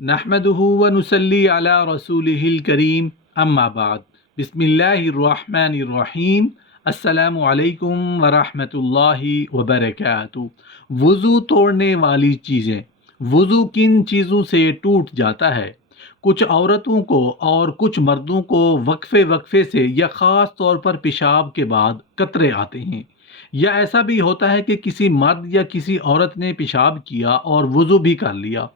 نحمدہ ونصلی علی رسولہ الکریم اما بعد بسم اللہ الرحمن الرحیم السلام علیکم ورحمۃ اللہ وبرکاتہ۔ وضو توڑنے والی چیزیں۔ وضو کن چیزوں سے ٹوٹ جاتا ہے؟ کچھ عورتوں کو اور کچھ مردوں کو وقفے وقفے سے یا خاص طور پر پیشاب کے بعد قطرے آتے ہیں، یا ایسا بھی ہوتا ہے کہ کسی مرد یا کسی عورت نے پیشاب کیا اور وضو بھی کر لیا،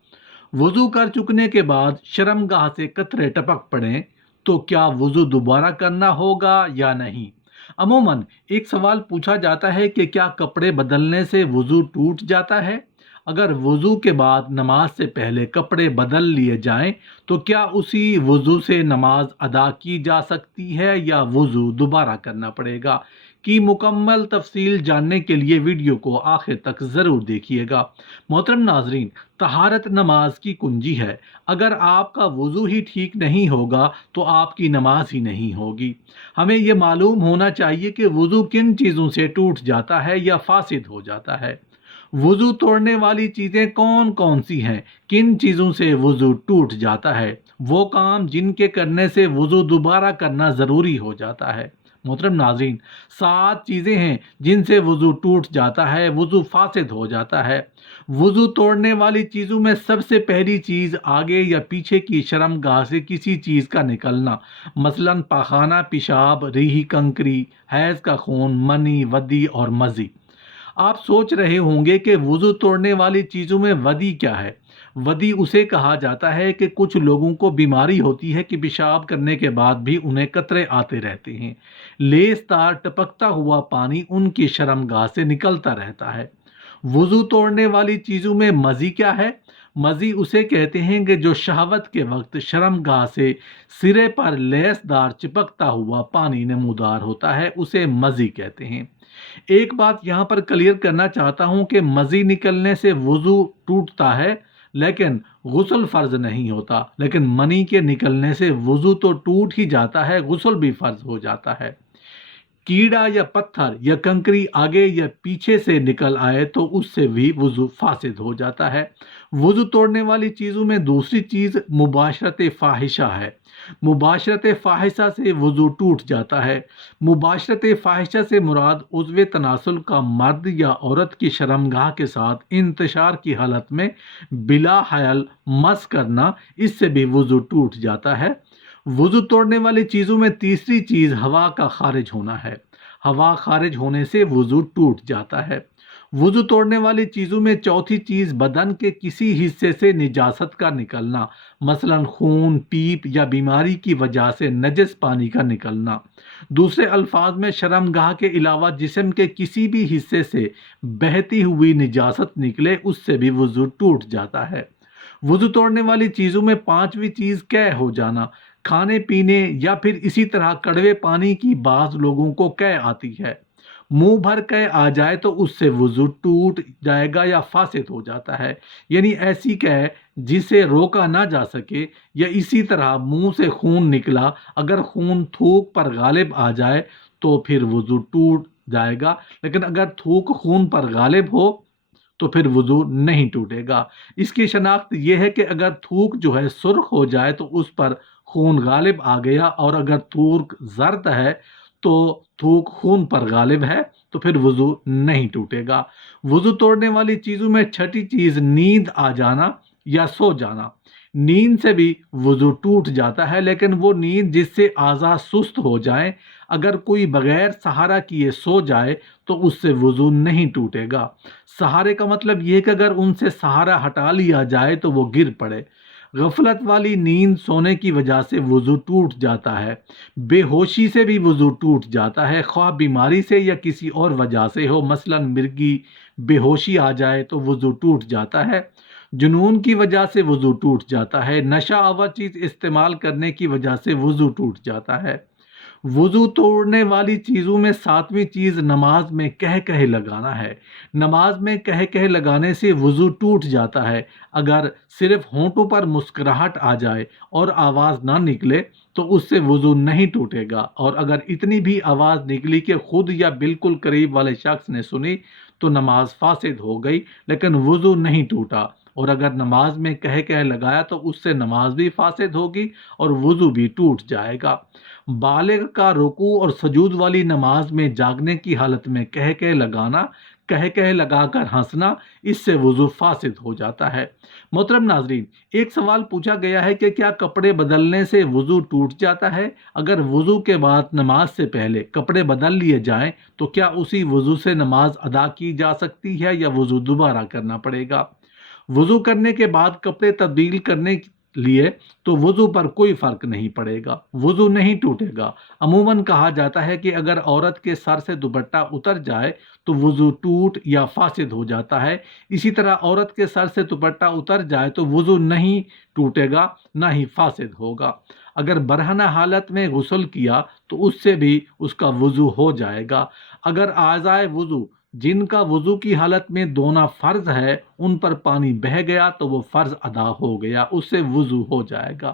وضو کر چکنے کے بعد شرمگاہ سے قطرے ٹپک پڑیں تو کیا وضو دوبارہ کرنا ہوگا یا نہیں؟ عموماً ایک سوال پوچھا جاتا ہے کہ کیا کپڑے بدلنے سے وضو ٹوٹ جاتا ہے؟ اگر وضو کے بعد نماز سے پہلے کپڑے بدل لیے جائیں تو کیا اسی وضو سے نماز ادا کی جا سکتی ہے یا وضو دوبارہ کرنا پڑے گا؟ کی مکمل تفصیل جاننے کے لیے ویڈیو کو آخر تک ضرور دیکھیے گا۔ محترم ناظرین، طہارت نماز کی کنجی ہے۔ اگر آپ کا وضو ہی ٹھیک نہیں ہوگا تو آپ کی نماز ہی نہیں ہوگی۔ ہمیں یہ معلوم ہونا چاہیے کہ وضو کن چیزوں سے ٹوٹ جاتا ہے یا فاسد ہو جاتا ہے۔ وضو توڑنے والی چیزیں کون کون سی ہیں؟ کن چیزوں سے وضو ٹوٹ جاتا ہے؟ وہ کام جن کے کرنے سے وضو دوبارہ کرنا ضروری ہو جاتا ہے۔ محترم ناظرین، 7 چیزیں ہیں جن سے وضو ٹوٹ جاتا ہے، وضو فاسد ہو جاتا ہے۔ وضو توڑنے والی چیزوں میں سب سے پہلی چیز آگے یا پیچھے کی شرمگاہ سے کسی چیز کا نکلنا، مثلاً پاخانہ، پیشاب، ریحی کنکری، حیض کا خون، منی، ودی اور مزی۔ آپ سوچ رہے ہوں گے کہ وضو توڑنے والی چیزوں میں ودی کیا ہے؟ ودی اسے کہا جاتا ہے کہ کچھ لوگوں کو بیماری ہوتی ہے کہ پیشاب کرنے کے بعد بھی انہیں قطرے آتے رہتے ہیں۔ لیس تار ٹپکتا ہوا پانی ان کی شرمگاہ سے نکلتا رہتا ہے۔ وضو توڑنے والی چیزوں میں مزی کیا ہے؟ مزی اسے کہتے ہیں کہ جو شہوت کے وقت شرمگاہ سے سرے پر لیس دار چپکتا ہوا پانی نمودار ہوتا ہے، اسے مزی کہتے ہیں۔ ایک بات یہاں پر کلیئر کرنا چاہتا ہوں کہ مزی نکلنے سے وضو ٹوٹتا ہے لیکن غسل فرض نہیں ہوتا، لیکن منی کے نکلنے سے وضو تو ٹوٹ ہی جاتا ہے، غسل بھی فرض ہو جاتا ہے۔ کیڑا یا پتھر یا کنکری آگے یا پیچھے سے نکل آئے تو اس سے بھی وضو فاسد ہو جاتا ہے۔ وضو توڑنے والی چیزوں میں دوسری چیز مباشرت فاحشہ ہے۔ مباشرت فاحشہ سے وضو ٹوٹ جاتا ہے۔ مباشرت فاحشہ سے مراد عضو تناسل کا مرد یا عورت کی شرمگاہ کے ساتھ انتشار کی حالت میں بلا حیل مس کرنا، اس سے بھی وضو ٹوٹ جاتا ہے۔ وضو توڑنے والی چیزوں میں تیسری چیز ہوا کا خارج ہونا ہے۔ ہوا خارج ہونے سے وضو ٹوٹ جاتا ہے۔ وضو توڑنے والی چیزوں میں چوتھی چیز بدن کے کسی حصے سے نجاست کا نکلنا، مثلا خون، پیپ یا بیماری کی وجہ سے نجس پانی کا نکلنا۔ دوسرے الفاظ میں شرمگاہ کے علاوہ جسم کے کسی بھی حصے سے بہتی ہوئی نجاست نکلے، اس سے بھی وضو ٹوٹ جاتا ہے۔ وضو توڑنے والی چیزوں میں پانچویں چیز قے ہو جانا۔ کھانے پینے یا پھر اسی طرح کڑوے پانی کی بعض لوگوں کو قے آتی ہے۔ منہ بھر قے آ جائے تو اس سے وضو ٹوٹ جائے گا یا فاسد ہو جاتا ہے، یعنی ایسی قے جسے روکا نہ جا سکے، یا اسی طرح منہ سے خون نکلا، اگر خون تھوک پر غالب آ جائے تو پھر وضو ٹوٹ جائے گا، لیکن اگر تھوک خون پر غالب ہو تو پھر وضو نہیں ٹوٹے گا۔ اس کی شناخت یہ ہے کہ اگر تھوک جو ہے سرخ ہو جائے تو اس پر خون غالب آ گیا، اور اگر تھوک زرد ہے تو تھوک خون پر غالب ہے تو پھر وضو نہیں ٹوٹے گا۔ وضو توڑنے والی چیزوں میں چھٹی چیز نیند آ جانا یا سو جانا۔ نیند سے بھی وضو ٹوٹ جاتا ہے، لیکن وہ نیند جس سے اعضاء سست ہو جائیں، اگر کوئی بغیر سہارا کیے سو جائے تو اس سے وضو نہیں ٹوٹے گا۔ سہارے کا مطلب یہ کہ اگر ان سے سہارا ہٹا لیا جائے تو وہ گر پڑے۔ غفلت والی نیند سونے کی وجہ سے وضو ٹوٹ جاتا ہے۔ بے ہوشی سے بھی وضو ٹوٹ جاتا ہے، خواہ بیماری سے یا کسی اور وجہ سے ہو، مثلا مرگی بے ہوشی آ جائے تو وضو ٹوٹ جاتا ہے۔ جنون کی وجہ سے وضو ٹوٹ جاتا ہے۔ نشہ آور چیز استعمال کرنے کی وجہ سے وضو ٹوٹ جاتا ہے۔ وضو توڑنے والی چیزوں میں 7ویں چیز نماز میں کہہ کہہ لگانا ہے۔ نماز میں کہہ کہہ لگانے سے وضو ٹوٹ جاتا ہے۔ اگر صرف ہونٹوں پر مسکراہٹ آ جائے اور آواز نہ نکلے تو اس سے وضو نہیں ٹوٹے گا، اور اگر اتنی بھی آواز نکلی کہ خود یا بالکل قریب والے شخص نے سنی تو نماز فاسد ہو گئی، لیکن وضو نہیں ٹوٹا۔ اور اگر نماز میں کہہ لگایا تو اس سے نماز بھی فاسد ہوگی اور وضو بھی ٹوٹ جائے گا۔ بالغ کا رکوع اور سجود والی نماز میں جاگنے کی حالت میں کہہ لگا کر ہنسنا، اس سے وضو فاسد ہو جاتا ہے۔ محترم ناظرین، ایک سوال پوچھا گیا ہے کہ کیا کپڑے بدلنے سے وضو ٹوٹ جاتا ہے؟ اگر وضو کے بعد نماز سے پہلے کپڑے بدل لیے جائیں تو کیا اسی وضو سے نماز ادا کی جا سکتی ہے یا وضو دوبارہ کرنا پڑے گا؟ وضو کرنے کے بعد کپڑے تبدیل کرنے لیے تو وضو پر کوئی فرق نہیں پڑے گا، وضو نہیں ٹوٹے گا۔ عموماً کہا جاتا ہے کہ اگر عورت کے سر سے دوپٹہ اتر جائے تو وضو ٹوٹ یا فاسد ہو جاتا ہے، اسی طرح عورت کے سر سے دوپٹہ اتر جائے تو وضو نہیں ٹوٹے گا، نہ ہی فاسد ہوگا۔ اگر برہنہ حالت میں غسل کیا تو اس سے بھی اس کا وضو ہو جائے گا۔ اگر اعضائے وضو جن کا وضو کی حالت میں دھونا فرض ہے ان پر پانی بہہ گیا تو وہ فرض ادا ہو گیا، اس سے وضو ہو جائے گا۔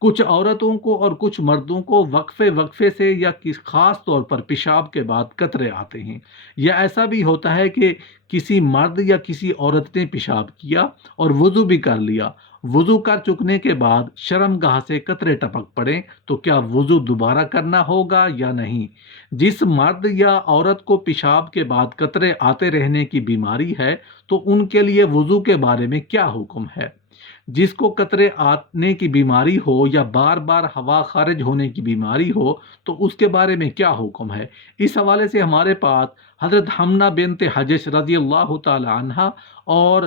کچھ عورتوں کو اور کچھ مردوں کو وقفے سے یا خاص طور پر پیشاب کے بعد قطرے آتے ہیں، یا ایسا بھی ہوتا ہے کہ کسی مرد یا کسی عورت نے پیشاب کیا اور وضو بھی کر لیا، وضو کر چکنے کے بعد شرمگاہ سے قطرے ٹپک پڑے تو کیا وضو دوبارہ کرنا ہوگا یا نہیں؟ جس مرد یا عورت کو پیشاب کے بعد قطرے آتے رہنے کی بیماری ہے تو ان کے لیے وضو کے بارے میں کیا حکم ہے؟ جس کو قطرے آنے کی بیماری ہو یا بار بار ہوا خارج ہونے کی بیماری ہو تو اس کے بارے میں کیا حکم ہے؟ اس حوالے سے ہمارے پاس حضرت حمنہ بنت حجش رضی اللہ تعالی عنہ اور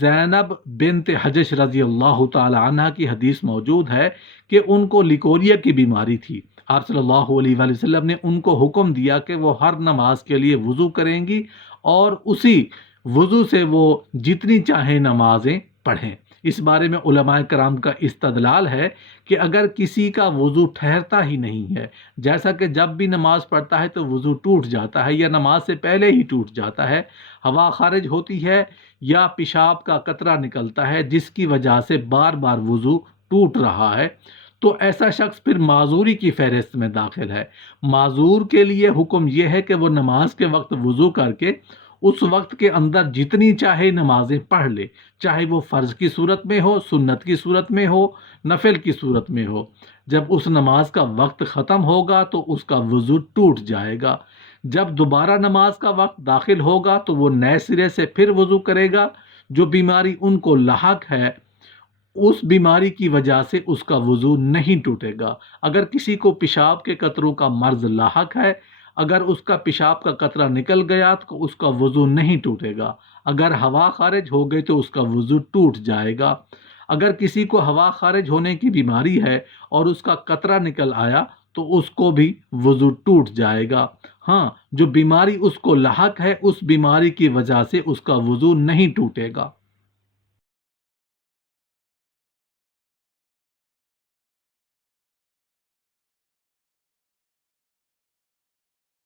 زینب بنت حجش رضی اللہ تعالی عنہ کی حدیث موجود ہے کہ ان کو لیکوریا کی بیماری تھی۔ آپ صلی اللہ علیہ وآلہ وسلم نے ان کو حکم دیا کہ وہ ہر نماز کے لیے وضو کریں گی اور اسی وضو سے وہ جتنی چاہیں نمازیں پڑھیں۔ اس بارے میں علماء کرام کا استدلال ہے کہ اگر کسی کا وضو ٹھہرتا ہی نہیں ہے، جیسا کہ جب بھی نماز پڑھتا ہے تو وضو ٹوٹ جاتا ہے یا نماز سے پہلے ہی ٹوٹ جاتا ہے، ہوا خارج ہوتی ہے یا پیشاب کا قطرہ نکلتا ہے جس کی وجہ سے بار بار وضو ٹوٹ رہا ہے، تو ایسا شخص پھر معذوری کی فہرست میں داخل ہے۔ معذور کے لیے حکم یہ ہے کہ وہ نماز کے وقت وضو کر کے اس وقت کے اندر جتنی چاہے نمازیں پڑھ لے، چاہے وہ فرض کی صورت میں ہو، سنت کی صورت میں ہو، نفل کی صورت میں ہو۔ جب اس نماز کا وقت ختم ہوگا تو اس کا وضو ٹوٹ جائے گا۔ جب دوبارہ نماز کا وقت داخل ہوگا تو وہ نئے سرے سے پھر وضو کرے گا۔ جو بیماری ان کو لاحق ہے اس بیماری کی وجہ سے اس کا وضو نہیں ٹوٹے گا۔ اگر کسی کو پیشاب کے قطروں کا مرض لاحق ہے، اگر اس کا پیشاب کا قطرہ نکل گیا تو اس کا وضو نہیں ٹوٹے گا۔ اگر ہوا خارج ہو گئی تو اس کا وضو ٹوٹ جائے گا۔ اگر کسی کو ہوا خارج ہونے کی بیماری ہے اور اس کا قطرہ نکل آیا تو اس کو بھی وضو ٹوٹ جائے گا۔ ہاں، جو بیماری اس کو لاحق ہے اس بیماری کی وجہ سے اس کا وضو نہیں ٹوٹے گا۔